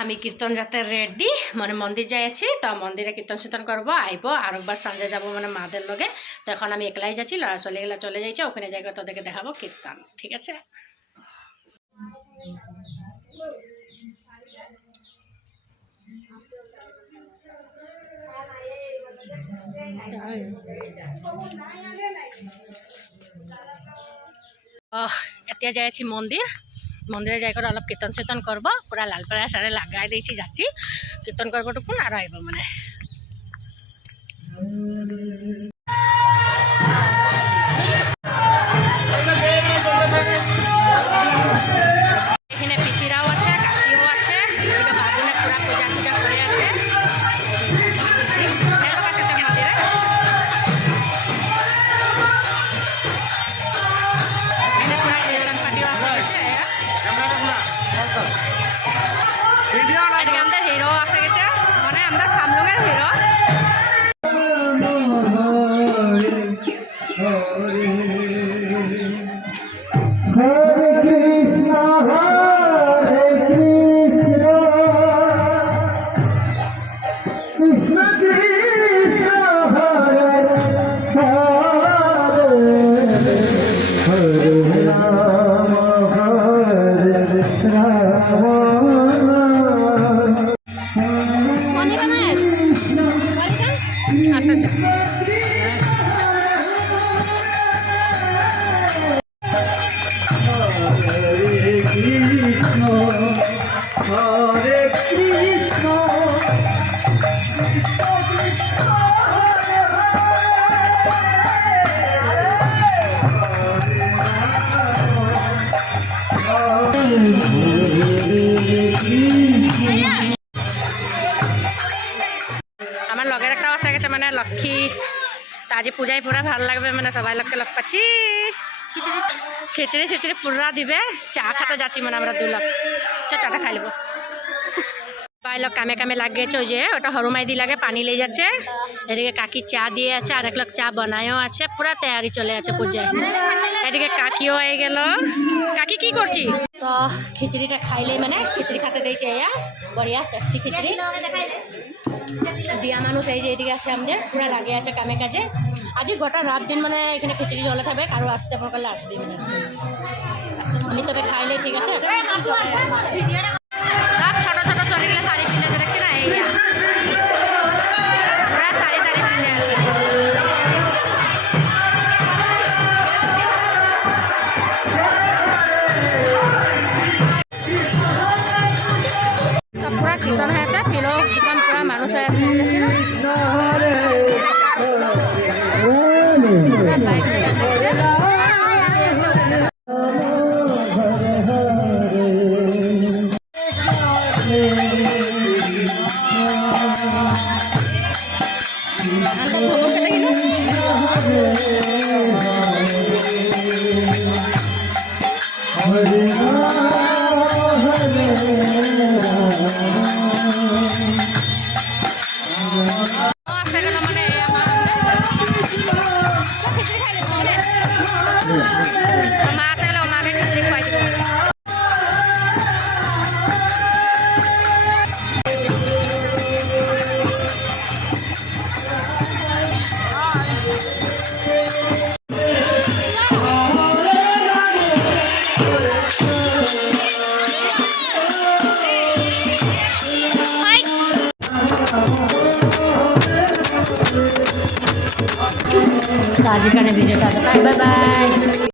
আমি কীর্তন যাতে রেডি মানে মন্দির যাইছি তো মন্দিরে কীর্তন শীর্তন করবো আইব আরেকবার সন্ধ্যে যাবো মানে মাদের লগে তো এখন আমি একলাই যাচ্ছি লড়া ছোয়ালীগুলা চলে যাইছে ওখানে যাই তোদেরকে দেখাবো কীর্তন ঠিক আছে। এতিয়া যাই আছি মন্দির মন্দিরে যাই করে অলপ কীর্তন শীর্তন করবো পুরা লালপাড়া সারে লাগাই দিয়েছি যাচ্ছি কীর্তন করবো টুকুন আর আইব মানে এখানে পিসিরাও আছে কাকিও আছে এদিকে বাবুনে পুরা পূজা টুজা করে আছে মন্দিরে এখানে পুরা কীর্তন পার্টিও আছে এদিকে আমাদের হিরো আছে গেছে মানে আমরা খামলুঙের হিরো আমার লগের একটা আছে গেছে মানে লক্ষ্মী তা আজি পূজায় পুরা ভাল লাগবে মানে সবাই লোককে লগ পাচ্ছি খিচড়ি খিচড়ি পুরা দিবে চা খাতে যাচ্ছি মানে আমরা 2 লাখ চাটা খাই নেব সবাই লোক কামে কামে লাগ গেছে ওই যে ওটা হরুমাই দি লাগে পানি লেগে যাচ্ছে এদিকে কাকি চা দিয়ে আছে আর এক লোক চা বানায়ও আছে পুরা তৈরি চলে আছে পূজায় এদিকে কাকিও হয়ে গেল কাকি কি করছি তো খিচড়িটা খাইলেই মানে খিচড়ি খাতে দিয়েছে এয়া বড়িয়া টেস্টি খিচড়ি দিয়া মানুষ এই যে এদিকে আছে আমাদের পুরা লাগে আছে কামে কাজে আজি গোটা রাত দিন মানে এখানে খিচড়ি চলে থাকবে কারো আসতে পারলে আসবে মানে আমি তবে খাইলে ঠিক আছে সব ছোটো ছোটো ছোয়ালীগুলো শাড়ি কিনেছে দেখছি না এই পুরা শাড়ি টাড়ি কিনে আছে পুরা কীর্তন হয়েছে পিলো কীর্তন পুরা মানুষ হয়েছে आज का वीडियो बाय बाय।